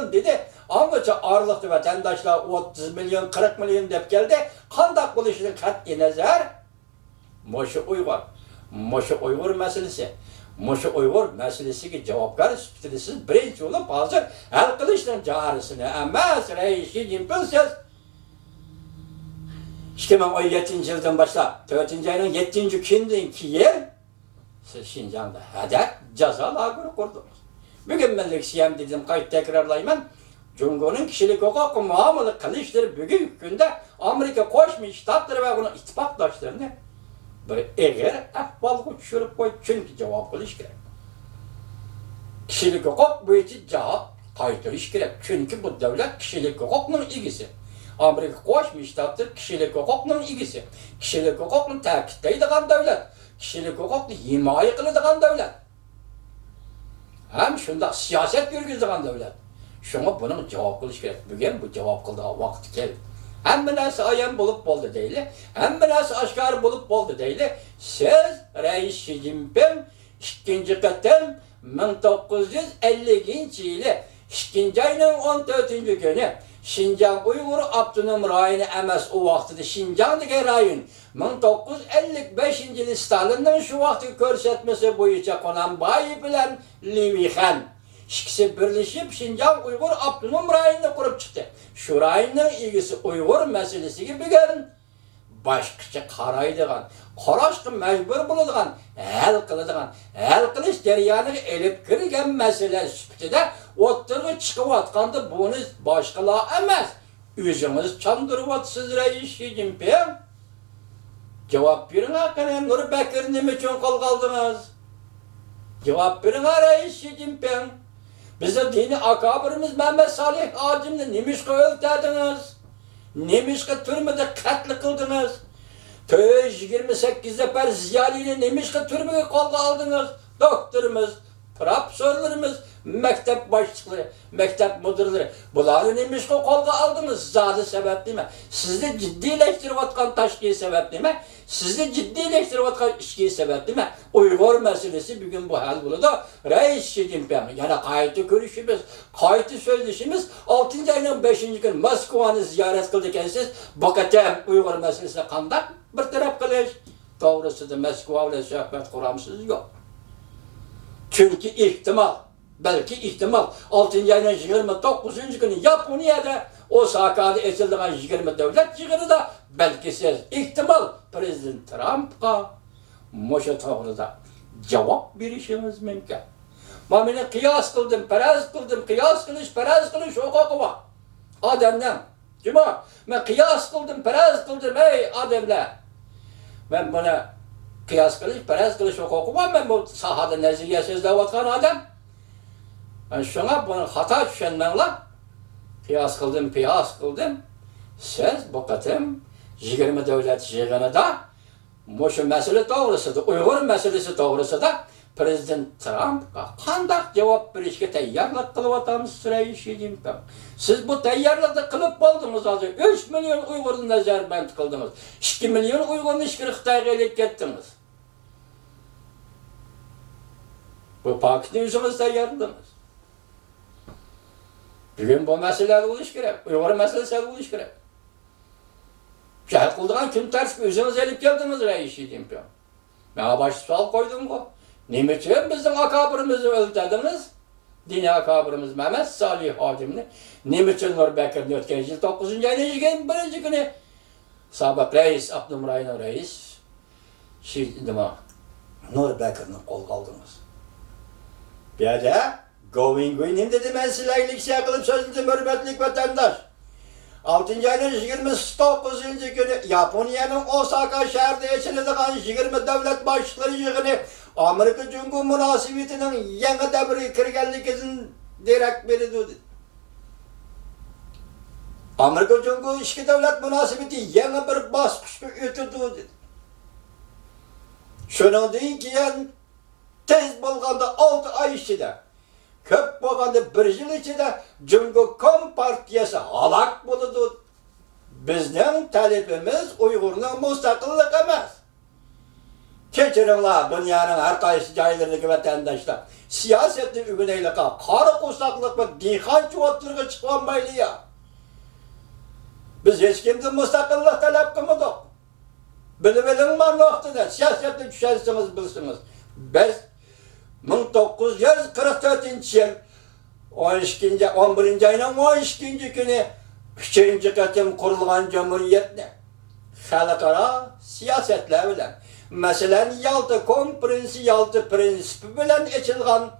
milyon dedi. Angaça ağırlıklı vatandaşlar 30 milyon 40 milyon dep geldi. Kandak buluşunun kat'i nazar Moşu Uygur meselesi. Moşu Uygur meselesiga javobgar sifatida siz birinchi bo'lib hozir hal qilishning chorisini emas Reis Xi Jinping siz 2017 yıldan başla 4. ayının 7. günden keyin siz Şinjan'da hedef ceza lageri kurdunuz. Bugün ben leksiyem dedim, kayıt tekrarlayman. Cumhur'un kişilik hukuku muamele kılışları bugün günde Amerika Koşmuş Ştatları ve bunun ittifakdaşlarını bir eğer ahvalı düşürüp koy çünkü cevap kılış gerek. Kişilik hukuk bu için cevap kayıtırış gerek. Çünkü bu devlet kişilik hukukunun ilgisi. Amerika Koşmuş Ştatları kişilik hukukunun ilgisi. Kişilik hukukun takipteydiğen devlet. Kişilik hukukunu himaye kılıdığan devlet. Hem şunda siyaset yürgüzdüğen devlet. Şuna bunun cevap kılış gerek. Bugün bu cevap kıldığı vakti geldi. Hem nesi ayan bulup boldu değil, hem nesi aşkar bulup boldu değil. Siz Reis Xi Jinping 2. katım 1950 yılı 2. ayının 14. günü Şinjan Uygur Abdunum rayonu emas o vaxtıda Şinjan'daki rayon 1955 yılı Stalin'in şu vaxtı körsetmesi boyunca konan bayi bilen Livi Han İkisi birleşip Şinjan Uygur Abdunum rayonunu kurup çıktı. Şu rayonun ilgisi Uygur meselesi gibi gelin. Başkaça karaydıgan, karashqı mecbur buladigan, hal qilish jarayoniga elib kirgan masala sifatida o'ttirga chiqayotganda buni boshqalar emas, o'zingiz chandiryapsiz Reis Xi Jinping. Cevap bering aqana Nurbekir nima uchun qo'lga oldingiz? Cevap bering Reis Xi Jinping. Bizni dini akabirimiz Mehmet Salih Hacimni nimishqa o'ltirdingiz? Nemishqa turmada qatl qildingiz? 28 sefer ziyalini nemishqa turmaga qo'lga oldingiz? Doktorimiz, professorlarimiz, maktab boshliqlari, maktab mudirlari bularni nemishqa qo'lga oldingiz? Zodi sabab nima? Sizni jiddiyleştirayotgan tashqi sabab nima? Sizni jiddiyleştirayotgan ichki sabab nima? Uyg'ur masalasi bugun bu hal bo'ladi. Reis Xi Jinping yana qayta ko'rishimiz, qayta so'zlashimiz 6. ayning 5. kuni Moskvani ziyorat qildi ekansiz. Bu qatam Uyg'ur masalasini qanday bir taraf qilish to'g'risida Moskva bilan suhbat quramsiz yo'q. Çünkü belki ihtimal 6. ayının 29. günü Yaponiyada Osaka'da etildiğen 20 devlet yığını da belki siz ihtimal Prezident Trump'a moşa toğrıda cevap verişiniz mümkün. Mamine kıyas kıldım, kıyas kılış hukuku var. Ademden. Cuma, ben kıyas kıldım, ey ademler. Ben buna kıyas kılış hukuku var. Ben bu sahada neziriye sözlevatkan adam. Ben şuna bunu hata düşünmenle kıyas kıldım. Siz bu katım 20 devlet yığını da şu mesele doğrusu da Uygur meselesi doğrusu da Prezident Trump'a kandak cevap verişke teyyarlık kılıvatamız Reis Xi Jinping. Siz bu teyyarlıkta kılıp oldunuz azı. 3 milyon Uygur'un nazarband kıldınız. 2 milyon Uygur'un işkiri Xitayga elip gettiniz. Bu Pakistan yüzünüz teyyarladınız. Bugün bu meseleler oluş gerek. Uygur meselesi oluş gerek. Şahit kıldığın kim ters yüzünüz elip geldiniz Reis Xi Jinping. Ben başı sual koydum bu. Nime için bizim akabirimizi öldürdünüz? Dini akabirimiz Mehmet Salih Hacimni. Nime için Nurbekir'in ötken yıl 9. ayının 1. günü sabah reis, Abdunum rayonu reis Nurbekir'in kol aldınız. Bir de Govingu'nun dedi ben size iyilik şey kılıp sözünüzü hürmetlik vatandaş. 6. ayının 29. günü Japonya'nın Osaka şehirde yaşanılan 20 devlet başlıkları yığını Amerika Cumhuriyeti münasebetinin yeni devri kirgenlikinin direkt biri. Amerika Cumhuriyeti iki devlet münasebeti yeni bir basmışta ötüdü. Şunun deyin ki tez bulganda 6 ay içinde köp bolganda 1 yıl içinde Cumhuriyet Partiyası halak buldu. Bizden talebimiz Uygur'un müstakillik emas. Keçirinler dünyanın her kaysi caylarındaki vatandaşlar. Siyaseti ügüneylik ha. Karı kusaklık ve dihan çuvatlarına çıklanmaylı ya. Biz hiç kimden müstakillik talep kılmadık. Bilin manlıqtıda, siyasette düşersiniz bilsiniz. Biz 1944 yıl 11. ayının 12. günü 3. katım kurulgan cumhuriyetni halkara siyasetler bilen, mesela Yalta Konferansı, Yalta Prensipi bilen açılgan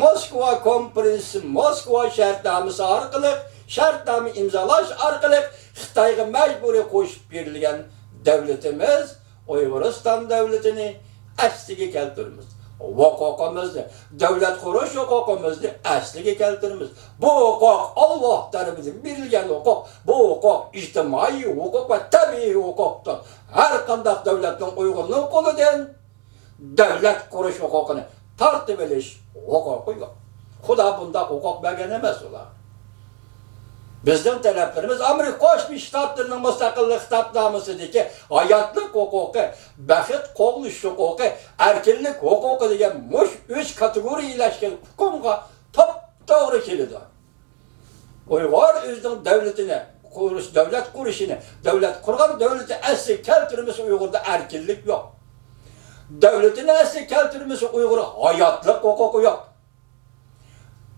Moskva Konferansı, Moskva şartnaması arkalı, şartnamı imzalaş arkalı Xitayga mecburi koşup verilgen devletimiz Uygurustan devletini asliga keltirimiz. Hukukumuzni, devlet kuruş hukukumuzni asliga keltirimiz. Bu hukuk Allah tarafından verilgen hukuk. Bu hukuk ictimai hukuk ve tabii hukuktur. Her kandak devletin Uygurluğun koludan devlet kuruş hukukunu tartib ediş hukuku yok. Xuda bunda hukuk bergen emas ular. Bizden taleplerimiz Amerika Koşmuş Ştatlarının müstakillik kitapnamasıdaki hayatlık hukuku, baxit qoğuluş hukuku, erkinlik hukuku degan muş 3 kategori ilashgan hukumga top-to'g'ri keladi. Uyg'ur o'zining devletini qurish, devlet qurishini, devlet qurgan devleti asli keltirmesi Uyg'urda erkinlik yok. Devletini asli keltirmesi Uyg'ur hayatlık hukuku yok.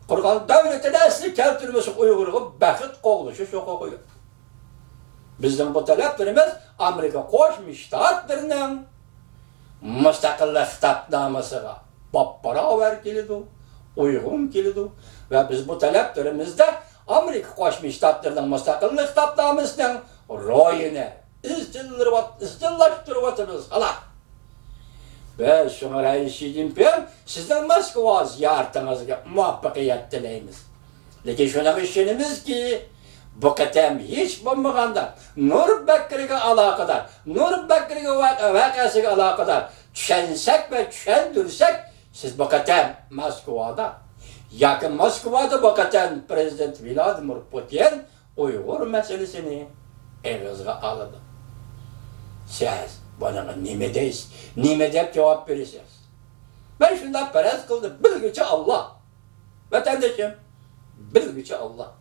Qurgan devletini asli keltirmesi Uygur'un baxit qoğuluşu hukuku yok. Bizden bu taleplerimiz Amerika Koşmuş Ştatlarının müstakillik kitapnamasıga baravar keledi, uygun keledi ve biz bu taleplerimizde Amerika Koşmuş Ştatlarının müstakillik kitapnamasının royunu izcillaştırıvatımız hala. Ve şuna Reis Xi Jinping sizden Moskva ziyaretinizge muvaffakiyet dileyimiz. Lekin şuna işinimiz ki bu katem hiç bulmaganda Nurbekkir'e alakadar, Nurbekkir'e vakasıga alakadar düşensek ve düşendürsek siz bu katem Moskova'da yakın Moskova'da bu katem Prezident Vladimir Putin Uygur meselesini elinizge aldı. Siz bana nime deyiz, nime deyip cevap verirsiniz. Ben şundan perez kıldım, bilgüçü Allah. Vatandaşım, bilgüçü Allah.